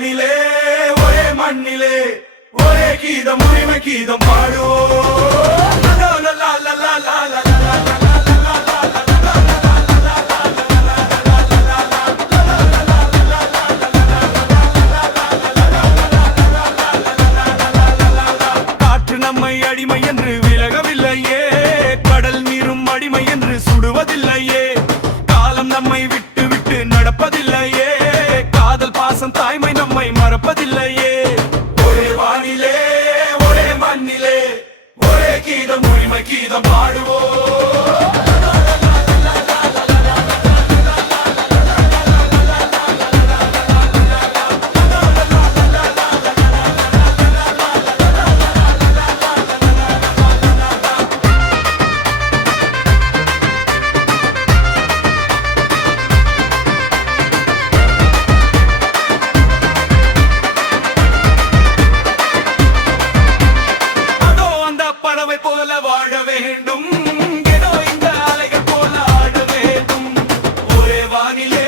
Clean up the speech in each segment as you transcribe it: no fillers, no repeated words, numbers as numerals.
வானிலே ஒரே மண்ணிலே ஒரே கீதம் உரிமை கீதம் பாடுவோம். நம்மை அடிமை என்று விலகவில்லையே, கடல் நீரும் அடிமை என்று சுடுவதில்லையே, காலம் நம்மை விட்டு விட்டு நடப்பதில்லையே, காதல் பாசம் தாய்மை நம்மை மறப்பதில்லையே. ஒரே வானிலே ஒரே மண்ணிலே ஒரே கீதம் உரிமை கீதம் பாடுவோம். வாழ வேண்டும் ஏதோ இந்த அலைகள் போல ஆட வேண்டும். ஒரே வானிலே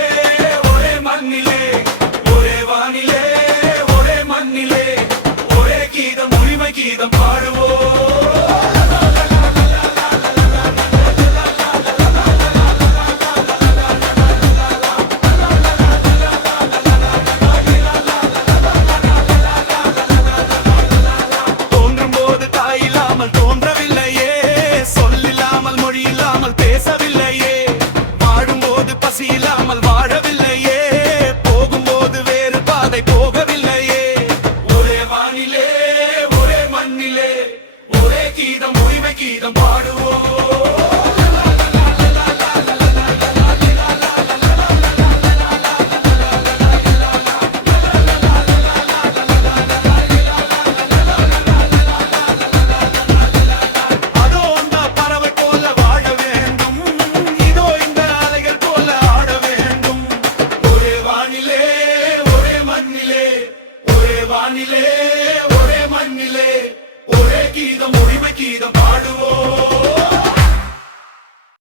ஒரே மண்ணிலே ஒரே வானிலே ஒரே மண்ணிலே ஒரே கீதம் உரிமை கீதம் பாடுவோம். இல்லாமல் வாழவில்லையே, போகும்போது வேறு பாதை போகவில்லையே. ஒரே வானிலே ஒரே மண்ணிலே ஒரே கீதம் உரிமை கீதம் பாடுவோம்.